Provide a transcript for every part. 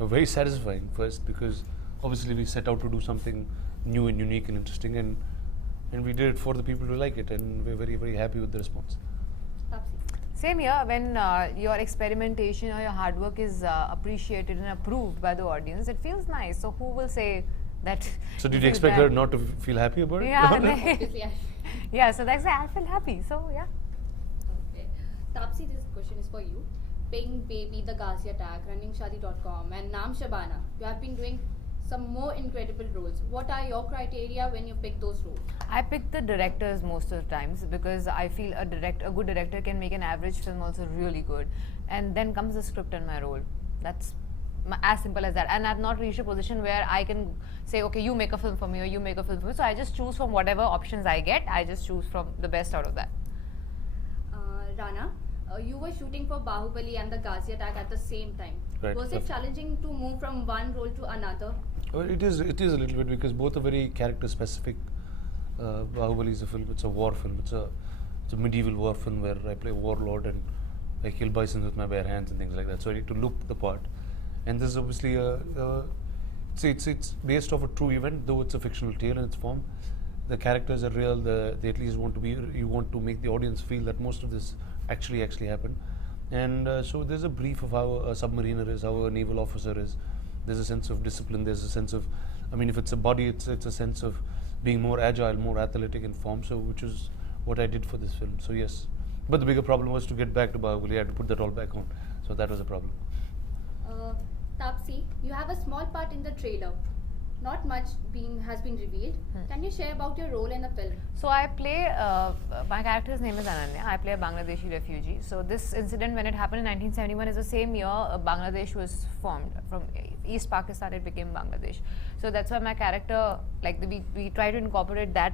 Very satisfying first, because obviously we set out to do something new and unique and interesting, and we did it for the people to like it, and we're very, very happy with the response. Taapsee. Same here, when your experimentation or your hard work is appreciated and approved by the audience, it feels nice. So who will say that? So did you expect her not to feel happy about it? Yeah, Obviously, yeah. So that's I feel happy. So yeah. Okay. Taapsee, this question is for you. Pink Baby, The Ghazi Attack, RunningShadi.com, and Naam Shabana. You have been doing some more incredible roles. What are your criteria when you pick those roles? I pick the directors most of the times because I feel a good director can make an average film also really good, and then comes the script and my role. That's as simple as that. And I've not reached a position where I can say, okay, you make a film for me or you make a film for me. So I just choose from whatever options I get. I just choose from the best out of that. Rana, you were shooting for Bahubali and the Ghazi Attack at the same time. Right. Was it challenging to move from one role to another? Well, it is a little bit, because both are very character specific. Bahubali is a film, it's a war film, it's a medieval war film where I play a warlord and I kill bisons with my bare hands and things like that. So I need to look the part. And this is obviously it's based off a true event, though it's a fictional tale in its form. The characters are real. They at least want to be. You want to make the audience feel that most of this actually happened. And so there's a brief of how a submariner is, how a naval officer is. There's a sense of discipline. There's a sense of, I mean, if it's a body, it's a sense of being more agile, more athletic in form. So which is what I did for this film. So yes, but the bigger problem was to get back to Bahubali. I had to put that all back on. So that was a problem. Taapsee, you have a small part in the trailer. Not much has been revealed. Can you share about your role in the film? So I play, my character's name is Ananya. I play a Bangladeshi refugee. So this incident, when it happened in 1971, is the same year Bangladesh was formed. From East Pakistan, it became Bangladesh. So that's why my character, like we try to incorporate that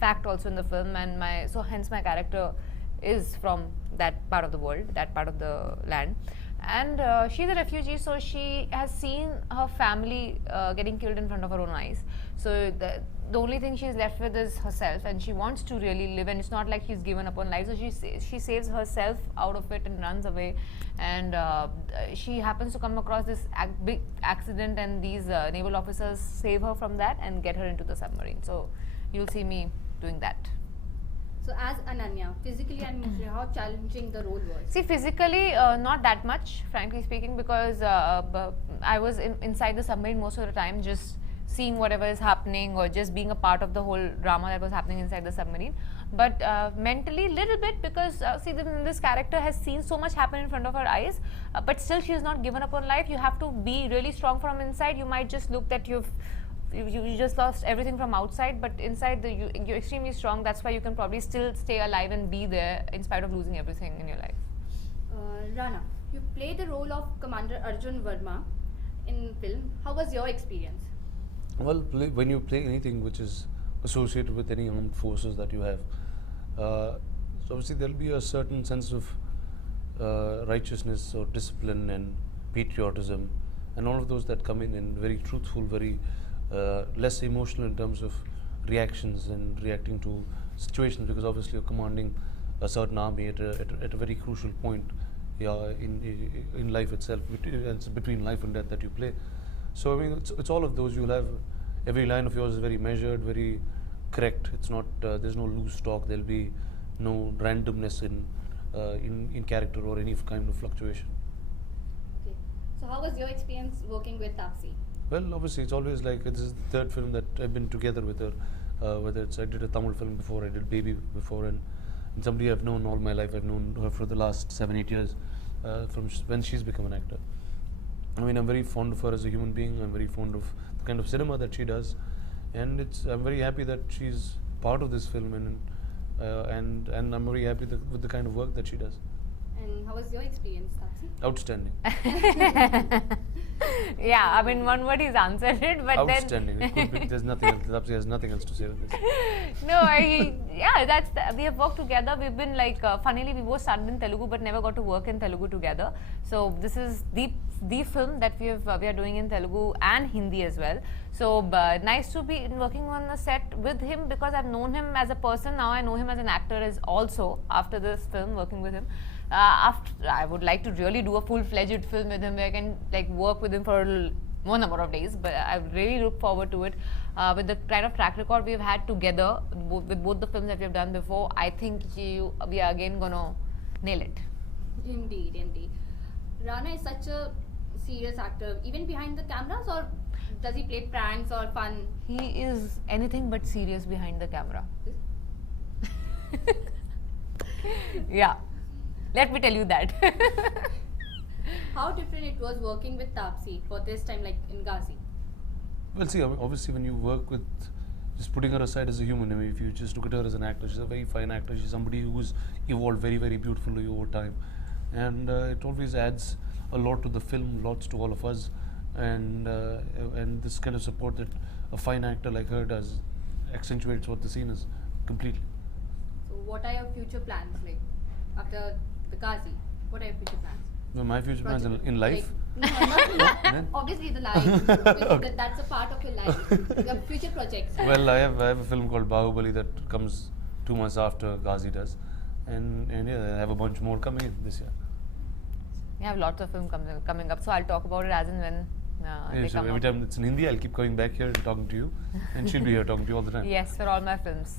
fact also in the film, and hence my character is from that part of the world, that part of the land. And she's a refugee, so she has seen her family getting killed in front of her own eyes. So the only thing she's left with is herself, and she wants to really live, and it's not like she's given up on life. So she saves herself out of it and runs away, and she happens to come across this big accident, and these naval officers save her from that and get her into the submarine. So you'll see me doing that. So as Ananya, physically and mentally, how challenging the role was? See, physically, not that much, frankly speaking, because I was inside the submarine most of the time, just seeing whatever is happening or just being a part of the whole drama that was happening inside the submarine. But mentally, little bit, because see, this character has seen so much happen in front of her eyes, but still she has not given up on life. You have to be really strong from inside. You might just look that you just lost everything from outside, but inside you're extremely strong. That's why you can probably still stay alive and be there in spite of losing everything in your life. Rana, you play the role of Commander Arjun Verma in film. How was your experience? Well, when you play anything which is associated with any armed forces that you have, so obviously there'll be a certain sense of righteousness or discipline and patriotism, and all of those that come in, and very truthful, very less emotional in terms of reactions and reacting to situations, because obviously you're commanding a certain army at a very crucial point in life itself. It's between life and death that you play. So I mean, it's all of those. You'll have every line of yours is very measured, very correct. It's not there's no loose talk. There'll be no randomness in character or any kind of fluctuation. Okay. So how was your experience working with Taapsee? Well, obviously, it's always like this is the third film that I've been together with her. Whether it's I did a Tamil film before, I did Baby before, and somebody I've known all my life. I've known her for the last 7-8 years, from when she's become an actor. I mean, I'm very fond of her as a human being. I'm very fond of the kind of cinema that she does, and I'm very happy that she's part of this film, and I'm very happy with the kind of work that she does. And how was your experience, Taapsee? Outstanding. Yeah, I mean, one word he's answered it, but outstanding. It could be, there's nothing else. Taapsee has nothing else to say on this. No, we have worked together. We've been like, funnily, we both started in Telugu, but never got to work in Telugu together. So this is the film that we are doing in Telugu and Hindi as well. So nice to be working on a set with him, because I've known him as a person. Now I know him as an actor also after this film, working with him. I would like to really do a full-fledged film with him where I can like work with him for more number of days, but I really look forward to it. With the kind of track record we've had together with both the films that we've done before, I think we are again gonna nail it. Indeed, indeed. Rana is such a serious actor, even behind the cameras, or does he play pranks or fun? He is anything but serious behind the camera. Yeah, let me tell you that. How different it was working with Taapsee for this time, like in Ghazi? Well, see, obviously, when you work with, just putting her aside as a human, I mean, if you just look at her as an actor, she's a very fine actor. She's somebody who's evolved very, very beautifully over time, and it always adds a lot to the film, lots to all of us, and this kind of support that a fine actor like her does accentuates what the scene is completely. So, what are your future plans like after the Ghazi? What are your future plans? Well, my future plans in life. Like, no, not in life. Then? Obviously, the life. Okay. That's a part of your life. Your future projects. Well, I have a film called Bahubali that comes 2 months after Ghazi does, and yeah, I have a bunch more coming in this year. We have lots of films coming up, so I'll talk about it as and when Yeah, they so come every out. time it's in Hindi, I'll keep coming back here and talking to you, and she'll be here talking to you all the time. Yes, for all my films.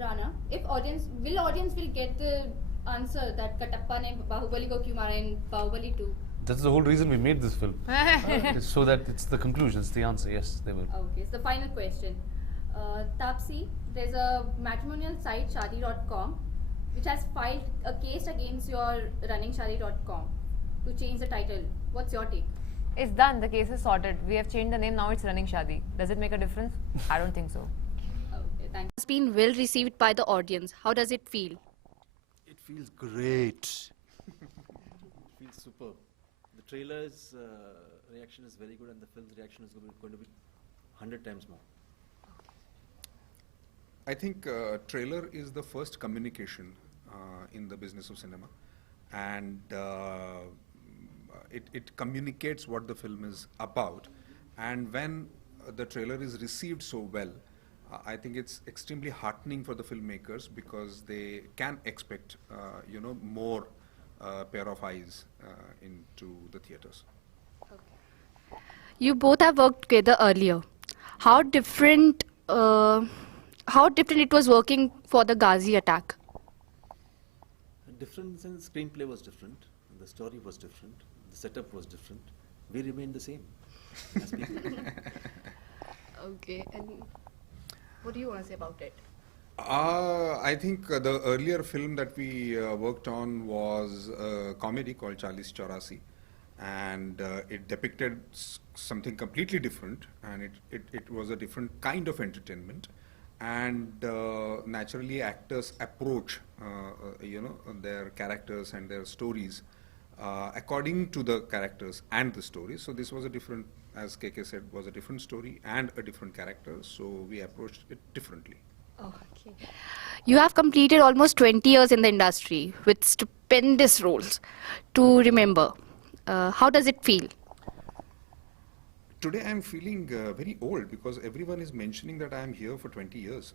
Rana, if audience will get the answer that Katappa ne Bahubali ko kyun mara in Bahubali 2. That's the whole reason we made this film, so that it's the conclusion, it's the answer. Yes, they will. Okay, so the final question. Taapsee, there's a matrimonial site Shadi.com which has filed a case against your running Shadi.com to change the title. What's your take? It's done. The case is sorted. We have changed the name. Now it's Running Shadi. Does it make a difference? I don't think so. Okay, thanks. It's been well received by the audience. How does it feel? It feels great. It feels superb. The trailer's reaction is very good, and the film's reaction is going to be 100 times more. I think trailer is the first communication in the business of cinema, and it communicates what the film is about. And when the trailer is received so well, I think it's extremely heartening for the filmmakers, because they can expect more pair of eyes into the theaters. You both have worked together earlier. How different it was working for the Ghazi attack? The difference in the screenplay was different, the story was different, the setup was different. We remained the same as people. Okay, and what do you want to say about it? I think the earlier film that we worked on was a comedy called Chalis Chaurasi, and it depicted something completely different, and it was a different kind of entertainment. And naturally, actors approach their characters and their stories according to the characters and the stories. So this was a different, as KK said, was a different story and a different character. So we approached it differently. Okay. You have completed almost 20 years in the industry with stupendous roles to remember. How does it feel? Today I'm feeling very old, because everyone is mentioning that I'm here for 20 years.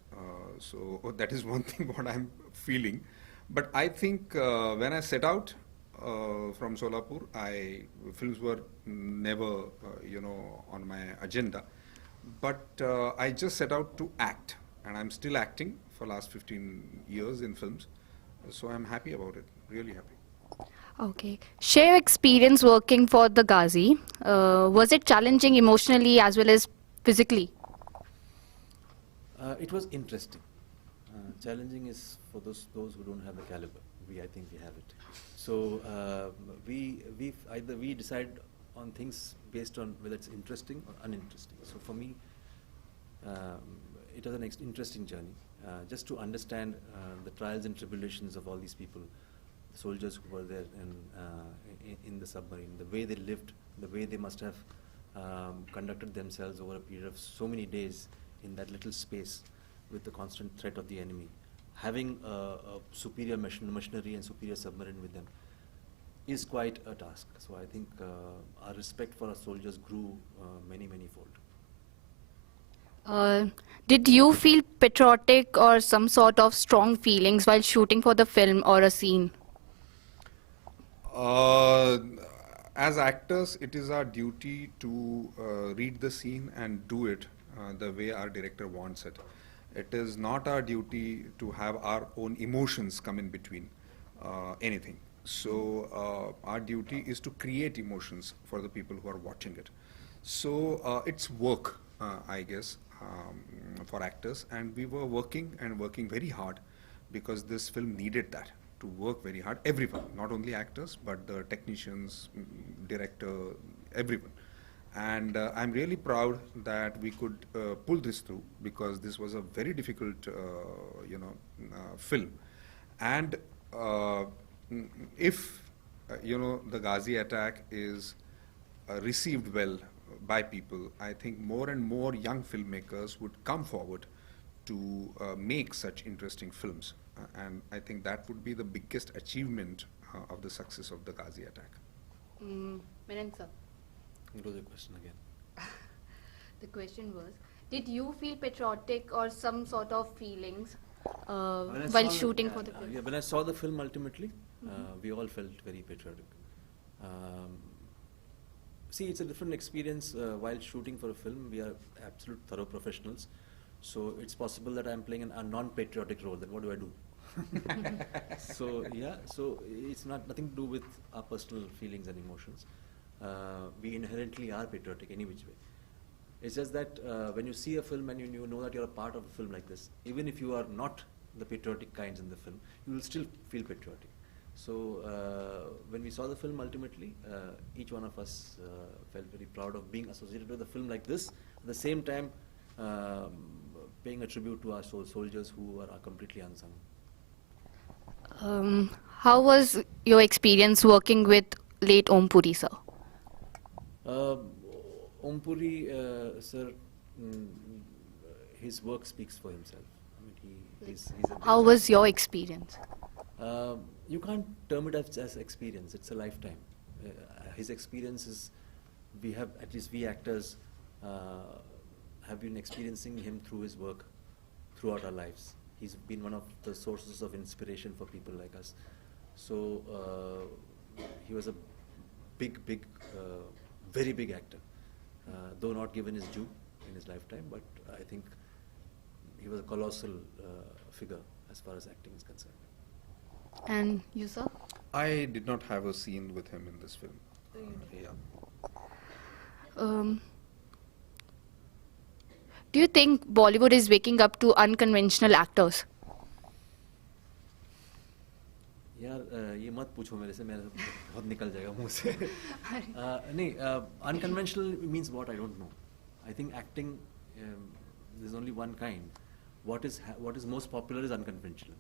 So that is one thing what I'm feeling. But I think when I set out from Solapur, films were never on my agenda. But I just set out to act, and I'm still acting for last 15 years in films. So I'm happy about it, really happy. Okay. Share your experience working for the Ghazi. Was it challenging emotionally as well as physically? It was interesting. Challenging is for those who don't have the caliber. I think we have it. So we decide on things based on whether it's interesting or uninteresting. So for me, it was an interesting journey, just to understand the trials and tribulations of all these people, the soldiers who were there in the submarine, the way they lived, the way they must have conducted themselves over a period of so many days in that little space with the constant threat of the enemy. Having a superior machinery and superior submarine with them is quite a task. So I think our respect for our soldiers grew many fold. Uh, did you feel patriotic or some sort of strong feelings while shooting for the film or a scene? Uh, as actors, it is our duty to read the scene and do it the way our director wants it. It is not our duty to have our own emotions come in between anything. So our duty is to create emotions for the people who are watching it. So it's work, I guess, for actors, and we were working and working very hard because this film needed that, to work very hard. Everyone, not only actors, but the technicians, director, everyone. And I'm really proud that we could pull this through, because this was a very difficult, film. And if the Ghazi attack is received well by people, I think more and more young filmmakers would come forward to make such interesting films. And I think that would be the biggest achievement of the success of the Ghazi attack. Menon sir, What was the question again? the question was, did you feel patriotic or some sort of feelings while shooting for the film? Yeah, when I saw the film ultimately, we all felt very patriotic. See, it's a different experience while shooting for a film. We are absolute thorough professionals. So it's possible that I'm playing a non-patriotic role. Then what do I do? So yeah, so it's nothing to do with our personal feelings and emotions. We inherently are patriotic any which way. It's just that when you see a film and you know that you're a part of a film like this, even if you are not the patriotic kinds in the film, you will still feel patriotic. So when we saw the film ultimately, each one of us felt very proud of being associated with a film like this. At the same time, paying a tribute to our soldiers who are completely unsung. How was your experience working with late Om Puri sir? Om Puri, sir, his work speaks for himself. I mean, he's a How was your experience? You can't term it as experience. It's a lifetime. His experience is, at least we actors, have been experiencing him through his work throughout our lives. He's been one of the sources of inspiration for people like us. So he was a big, very big actor, though not given his due in his lifetime, but I think he was a colossal figure as far as acting is concerned. And you sir? I did not have a scene with him in this film. Yeah. Do you think Bollywood is waking up to unconventional actors? यार ये मत पूछो मेरे से, मेरा बहुत निकल जाएगा मुंह से. नहीं, unconventional means what, I don't know. I think acting, there's only one kind. What is most popular is unconventional.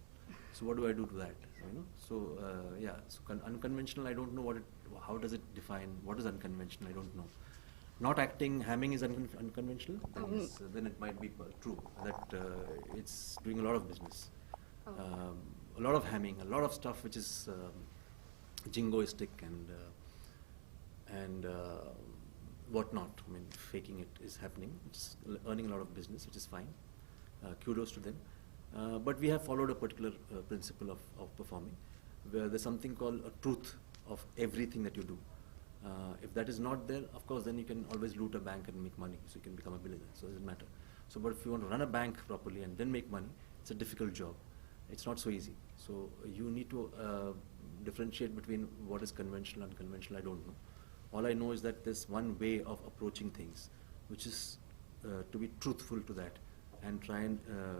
So what do I do to that? So yeah, so unconventional, I don't know how does it define what is unconventional. I don't know. Not acting, hamming is unconventional. Then it might be true that it's doing a lot of business. A lot of hamming, a lot of stuff which is jingoistic and whatnot. I mean, faking it is happening. It's earning a lot of business, which is fine. Kudos to them. But we have followed a particular principle of performing, where there's something called a truth of everything that you do. If that is not there, of course, then you can always loot a bank and make money, so you can become a billionaire. So it doesn't matter. So, but if you want to run a bank properly and then make money, it's a difficult job. It's not so easy. So you need to differentiate between what is conventional and unconventional. I don't know. All I know is that there's one way of approaching things, which is to be truthful to that and try and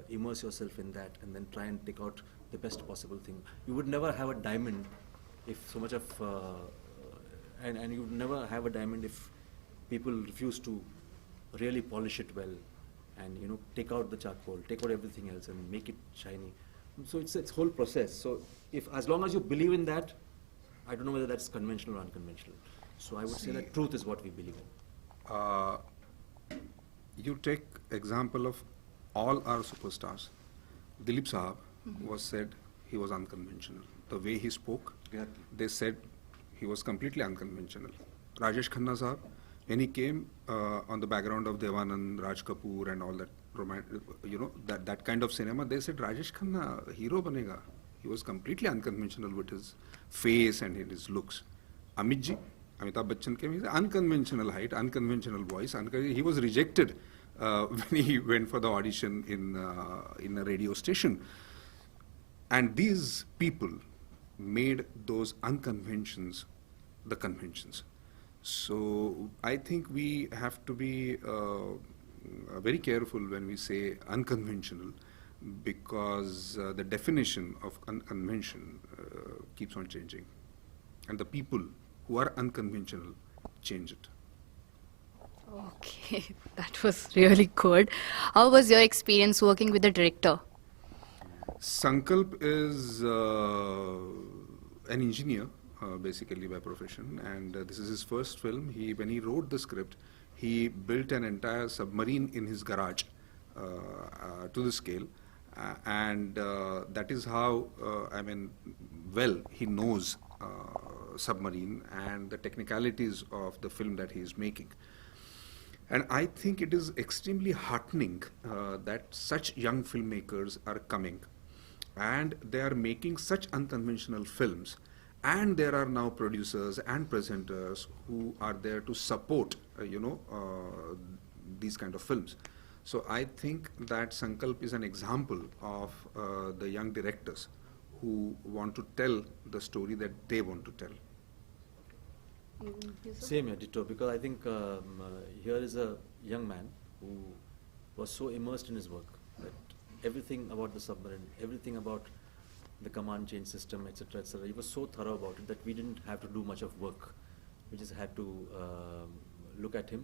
immerse yourself in that, and then try and take out the best possible thing. You would never have a diamond if so much of and you would never have a diamond if people refuse to really polish it well and take out the charcoal, take out everything else and make it shiny. So it's a whole process. So as long as you believe in that, I don't know whether that's conventional or unconventional. So I would say that truth is what we believe in. You take example of all our superstars. Dilip Sahab was said he was unconventional. The way he spoke, they said he was completely unconventional. Rajesh Khanna Sahab, And he came on the background of Devanand, Raj Kapoor, and all that, that kind of cinema. They said Rajesh Khanna hero banega. He was completely unconventional with his face and his looks. Amit ji, Amitabh Bachchan came. He's unconventional height, unconventional voice. He was rejected when he went for the audition in a radio station. And these people made those unconventions the conventions. So I think we have to be very careful when we say unconventional, because the definition of unconvention keeps on changing. And the people who are unconventional change it. Okay, that was really good. How was your experience working with the director? Sankalp is an engineer, basically by profession, and this is his first film. When he wrote the script, he built an entire submarine in his garage to the scale, and that is how, he knows submarine and the technicalities of the film that he is making. And I think it is extremely heartening that such young filmmakers are coming and they are making such unconventional films, and there are now producers and presenters who are there to support these kind of films. So I think that Sankalp is an example of the young directors who want to tell the story that they want to tell. Same here, ditto, because I think here is a young man who was so immersed in his work that everything about the submarine, everything about the command change system, etc., etc., he was so thorough about it that we didn't have to do much of work. We just had to look at him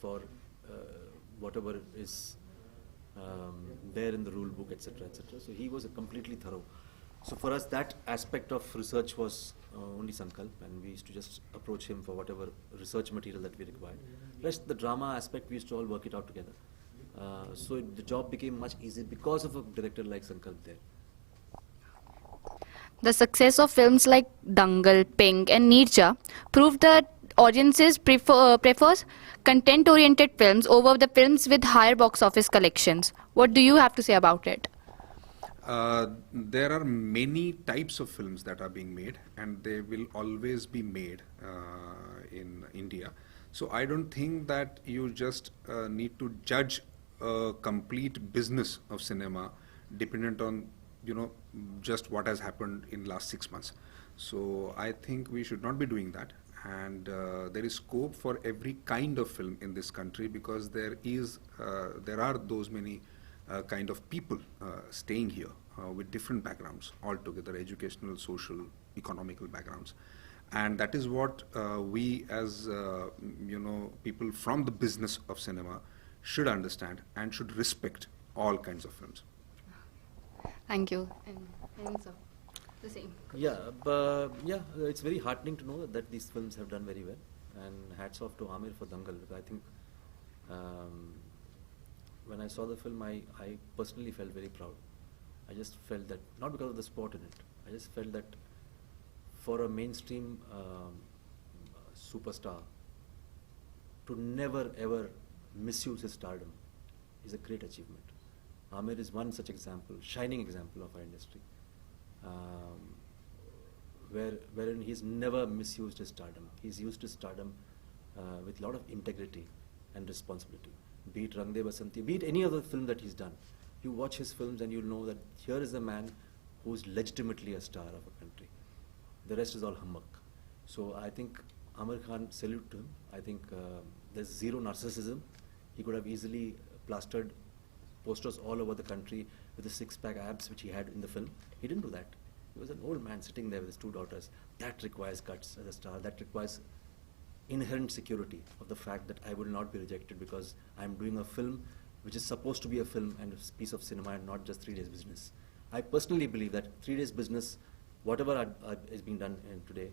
for whatever is there in the rule book, etc., etc. So he was completely thorough. So for us, that aspect of research was only Sankalp, and we used to just approach him for whatever research material that we required. Rest, the drama aspect, we used to all work it out together. So the job became much easier because of a director like Sankalp there. The success of films like Dangal, Pink and Neerja proved that audiences prefers content-oriented films over the films with higher box office collections. What do you have to say about it? There are many types of films that are being made, and they will always be made in India. So I don't think that you just need to judge a complete business of cinema dependent on just what has happened in last 6 months. So I think we should not be doing that, and there is scope for every kind of film in this country, because there are those many kind of people staying here with different backgrounds altogether, educational, social, economical backgrounds. And that is what we as people from the business of cinema should understand and should respect all kinds of films. Thank you. And sir, the same. It's very heartening to know that these films have done very well, and hats off to Amir for Dangal, because I think when I saw the film, I personally felt very proud. I just felt that, not because of the sport in it, I just felt that for a mainstream superstar to never ever misuse his stardom is a great achievement. Amir is one such example, shining example of our industry, wherein he's never misused his stardom. He's used his stardom with a lot of integrity and responsibility. Be it Rang De Basanti, be it any other film that he's done. You watch his films and you'll know that here is a man who's legitimately a star of a country. The rest is all humbug. So I think Amir Khan, salute to him. I think there's zero narcissism. He could have easily plastered posters all over the country with the six-pack abs which he had in the film. He didn't do that. He was an old man sitting there with his 2 daughters. That requires guts as a star. That requires inherent security of the fact that I will not be rejected because I'm doing a film which is supposed to be a film and a piece of cinema and not just 3 days business. I personally believe that 3 days business, whatever is being done today,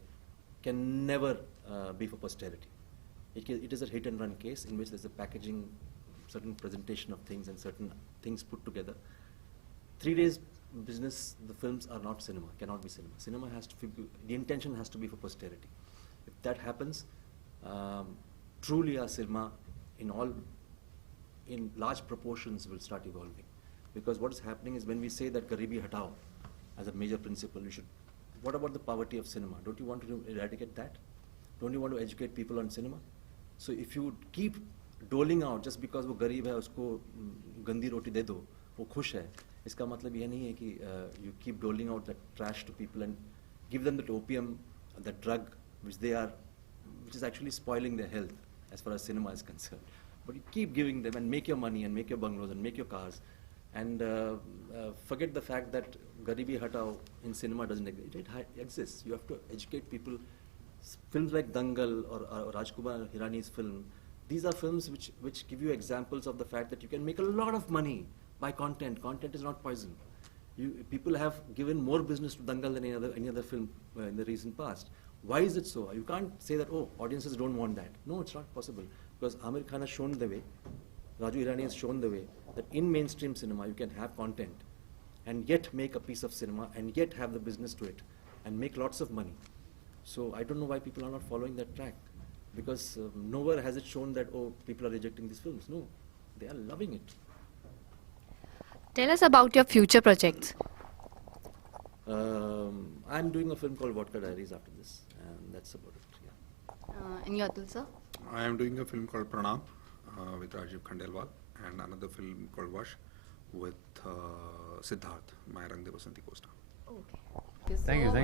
can never be for posterity. It is a hit and run case in which there's a packaging, certain presentation of things and certain things put together. 3 days business, the films are not cinema, cannot be cinema. Cinema has to be, the intention has to be for posterity. If that happens, truly our cinema in large proportions will start evolving. Because what is happening is when we say that Garibi Hatao as a major principle, what about the poverty of cinema? Don't you want to eradicate that? Don't you want to educate people on cinema? So if you keep doling out just because वो गरीब है उसको गंदी रोटी दे दो वो खुश है इसका मतलब ये नहीं है कि you keep doling out that trash to people and give them that opium, that drug which is actually spoiling their health as far as cinema is concerned. But you keep giving them and make your money and make your bungalows and make your cars and forget the fact that Garibi Hatao in cinema doesn't exist. It exists. You have to educate people. Films like Dangal or Rajkumar Hirani's film, these are films which give you examples of the fact that you can make a lot of money by content. Content is not poison. People have given more business to Dangal than any other film in the recent past. Why is it so? You can't say that, oh, audiences don't want that. No, it's not possible. Because Amir Khan has shown the way, Raju Hirani has shown the way, that in mainstream cinema you can have content and yet make a piece of cinema and yet have the business to it and make lots of money. So I don't know why people are not following that track. Because nowhere has it shown that, oh, people are rejecting these films. No, they are loving it. Tell us about your future projects. I'm doing a film called Vodka Diaries after this, and that's about it. Yeah. And you, Atul sir? I am doing a film called Pranam with Rajiv Khandelwal and another film called Vash with Siddharth, my Rang De Basanti co-star. Okay. Thank you.